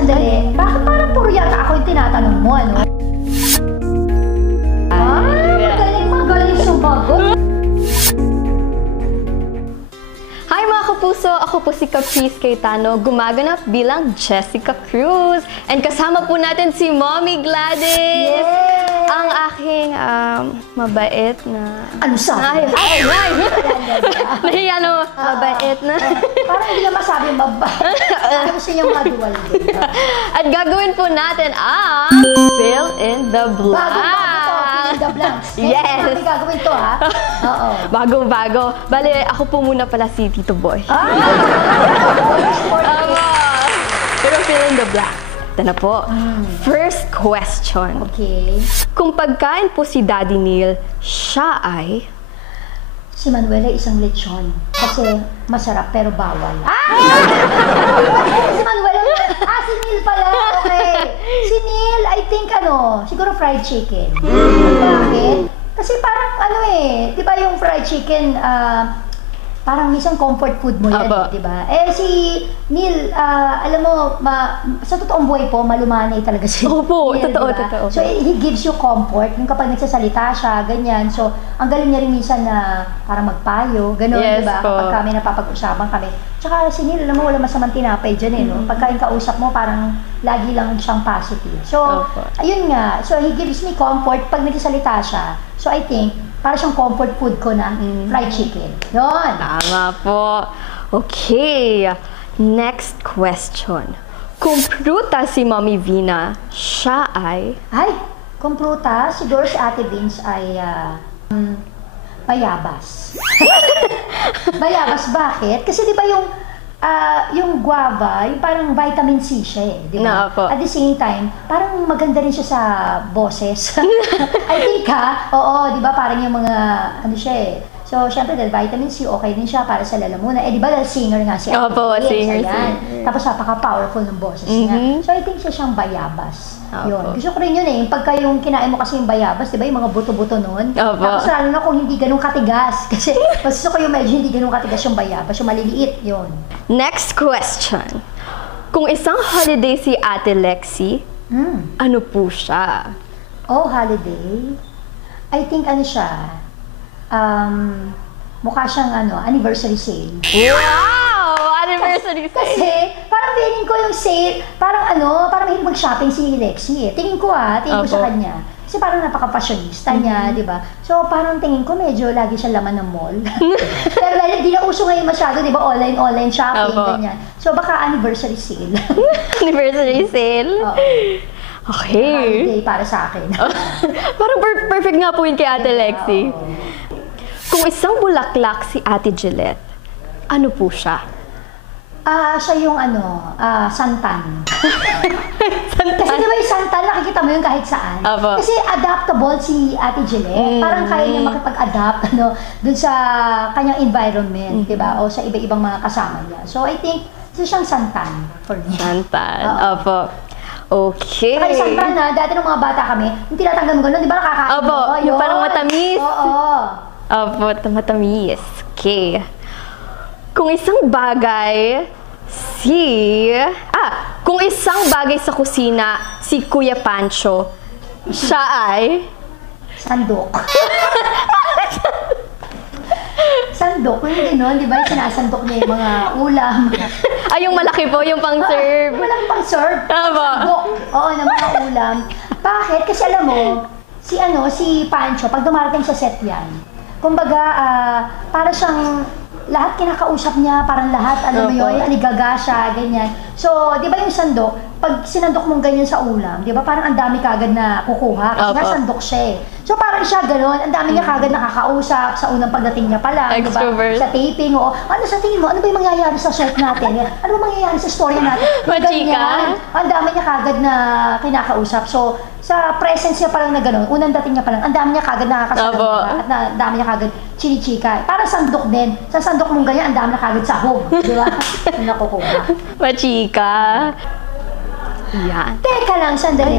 sandali. Bakit parang puro yata ako yung tinatanong mo, ano? Magaling sumagot. Hi mga kapuso! Ako po si Caprice Cayetano, gumaganap bilang Jessica Cruz. And kasama po natin si Mommy Gladys! Yay! Ang aking mabait na... Ano sabi? Ay! Nahiya na mabait na. Parang hindi na masabi mabait. Ano gusto niyang madual din. At gagawin po natin ang Fill in the Blanks. Bago the blanks. Yes! Hindi gagawin to, ha? Oo. Bago-bago. Bale, ako po muna pala si Tito Boy. Pero fill in the blanks. Ito na po. First question. Okay. Kung pagkain po si Daddy Neil, siya ay... Si Manuel ay isang lechon. Kasi masarap pero bawal. Si Manuel si Neil pala. Okay. Si Neil, I think siguro fried chicken. Bakit? Kasi parang di ba yung fried chicken, parang isang comfort food mo yan, di ba? Si Neil, alam mo, sa totoong buhay po, malumanay talaga si Neil. Opo, totoo, diba? totoo. So, he gives you comfort. Yung kapag nagsasalita siya, ganyan. So, ang galing niya rin minsan na parang magpayo, gano'n, yes, di ba? Kapag kami napapag-usapan kami. Tsaka si Neil, alam mo, wala masamang tinapay dyan, no? Pagka yung kausap mo, parang lagi lang siyang positive. So, ayun nga. So, he gives me comfort pag nagsasalita siya. So, I think, para siyang comfort food ko na fried chicken. Yun. Tama po. Okay. Next question. Kung prutas si Mommy Vina, siya ay... Ay, kung prutas, siguro si Ate Vince ay bayabas. Bayabas, bakit? Kasi di ba yung guava, yung parang vitamin C siya di ba? No, at the same time, parang maganda rin siya sa boses. I think oo, di ba parang yung mga, siya So, syempre, dahil vitamin C, okay din siya para sa lalamunan. Di ba, dahil singer nga siya. Opo, singer. Tapos, napaka-powerful ng boses niya. So, I think siya siyang bayabas. Yun. Gusto ko rin yun Pagka yung kinain mo kasi yung bayabas, di ba, yung mga buto-buto nun. Tapos, lalo na kung hindi ganun katigas. Kasi, gusto ko yung medyo hindi ganun katigas yung bayabas. Yung maliliit, yun. Next question. Kung isang holiday si Ate Lexie, ano po siya? Oh, holiday? I think siya? Mukha siyang anniversary sale. Wow! Anniversary sale! Kasi, parang feeling ko yung sale, parang parang mahilig mag-shopping si Lexie Tingin ko tingin ko sa kanya. Kasi parang napaka-fashionista niya, di ba? So, parang tingin ko medyo lagi siya laman ng mall. Pero dahil di na uso ngayon masyado, di ba? Online shopping, ganyan. So, baka anniversary sale. Anniversary sale? Oo. Okay. Holiday para sa akin. Parang perfect nga po yun kay Ate Lexie. Kung isang bulaklak si Ate Gillette, ano po siya? Siya yung santan. Kasi di ba yung santan, nakikita mo yun kahit saan. Kasi adaptable si Ate Gillette. Parang kaya niya makipag-adapt dun sa kanyang environment, di ba? O sa iba-ibang mga kasama niya. So I think, siya siyang santan for me. Santan, opo. Okay. Saka yung santan dati nung mga bata kami, yung tinatanggal mo gano'n, di ba nakakain mo? Opo, yung parang matamis. Oo. Opo, matamis. Okay. Kung isang bagay kung isang bagay sa kusina si Kuya Pancho, siya ay? Sandok. Sandok, yung gano'n, di ba? Sinasandok niya yung mga ulam. Yung malaki po, yung pang-serve. Malaki pang-serve. Sandok. Oo, ng mga ulam. Bakit? Kasi alam mo, si Pancho, pag dumarating sa set yan, kumbaga, para siyang lahat kinakausap niya, parang lahat, alam mo yun, aligaga siya, ganyan. So, di ba yung sandok, pag sinandok mong ganyan sa ulam, di ba parang ang dami kagad na kukuha, kasi nga sandok siya So, parang siya gano'n, ang dami niya kagad nakakausap sa unang pagdating niya pa lang, di ba? Sa taping, sa tingin mo, ano ba yung mangyayari sa set natin? Ano ba mangyayari sa story natin? Machika? Ang dami niya kagad na kinakausap. So, sa presence niya pa lang na gano'n, unang dating niya pa lang, ang dami niya kagad nakakasalamuha at ang dami niya kagad chinichika. Parang sandok din. Sa sandok mong ganyan, ang dami na kagad sahog. Di ba? Nakukuha. Machika. Yan. Teka lang, sandali.